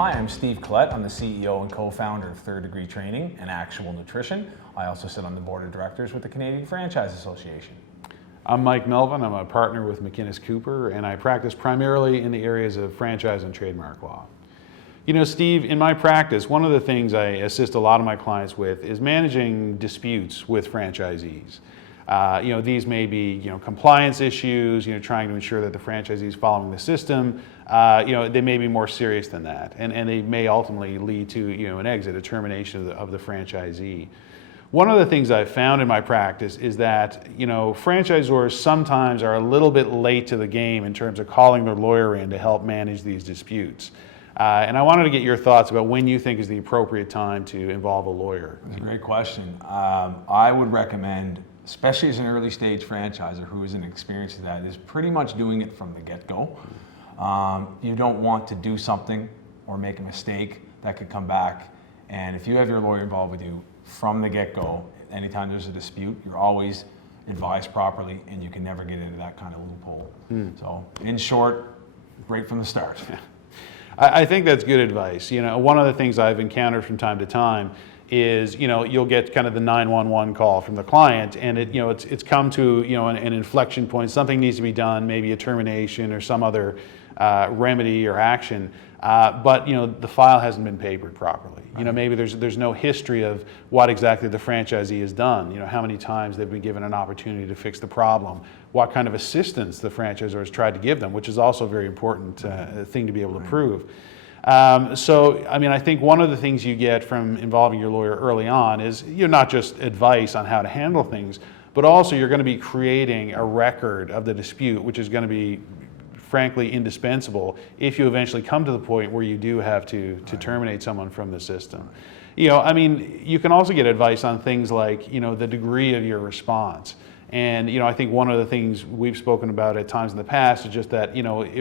Hi, I'm Steve Collette. I'm the CEO and co-founder of Third Degree Training and Actual Nutrition. I also sit on the board of directors with the Canadian Franchise Association. I'm Mike Melvin. I'm a partner with McInnes Cooper, and I practice primarily in the areas of franchise and trademark law. You know, Steve, in my practice, one of the things I assist a lot of my clients with is managing disputes with franchisees. These may be, compliance issues, trying to ensure that the franchisee is following the system. They may be more serious than that, and they may ultimately lead to, an exit, a termination of the franchisee. One of the things I've found in my practice is that, franchisors sometimes are a little bit late to the game in terms of calling their lawyer in to help manage these disputes. And I wanted to get your thoughts about when you think is the appropriate time to involve a lawyer. That's a great question. I would recommend, especially as an early stage franchisor who isn't experienced in that, is pretty much doing it from the get-go. You don't want to do something or make a mistake that could come back. And if you have your lawyer involved with you from the get-go, anytime there's a dispute, you're always advised properly and you can never get into that kind of loophole. So in short, right from the start. I think that's good advice. One of the things I've encountered from time to time is, you'll get kind of the 911 call from the client, and it's come to, an inflection point. Something needs to be done, maybe a termination or some other remedy or action, but the file hasn't been papered properly. Maybe there's no history of what exactly the franchisee has done. How many times they've been given an opportunity to fix the problem, what kind of assistance the franchisor has tried to give them, which is also a very important thing to be able to prove. I think one of the things you get from involving your lawyer early on is not just advice on how to handle things, but also you're going to be creating a record of the dispute, which is going to be frankly indispensable if you eventually come to the point where you do have to terminate someone from the system. You can also get advice on things like, the degree of your response. And I think one of the things we've spoken about at times in the past is just that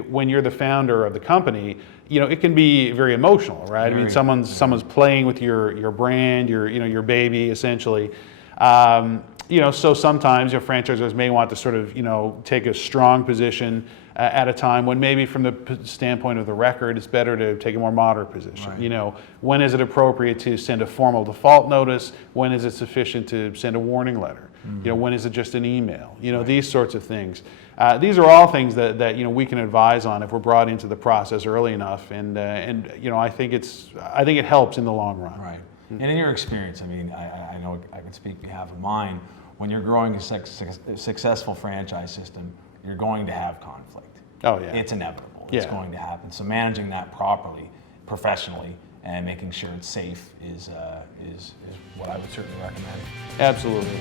when you're the founder of the company, it can be very emotional, right? Someone's playing with your brand, your baby, essentially. So sometimes franchisors may want to sort of take a strong position at a time when maybe from the standpoint of the record, it's better to take a more moderate position. Right. When is it appropriate to send a formal default notice? When is it sufficient to send a warning letter? When is it just an email? Right. These sorts of things. These are all things that we can advise on if we're brought into the process early enough, and I think it helps in the long run. Right. And in your experience, I know I can speak on behalf of mine. When you're growing a successful franchise system, you're going to have conflict. Oh yeah. It's inevitable. It's going to happen. So managing that properly, professionally, and making sure it's safe is what I would certainly recommend. Absolutely.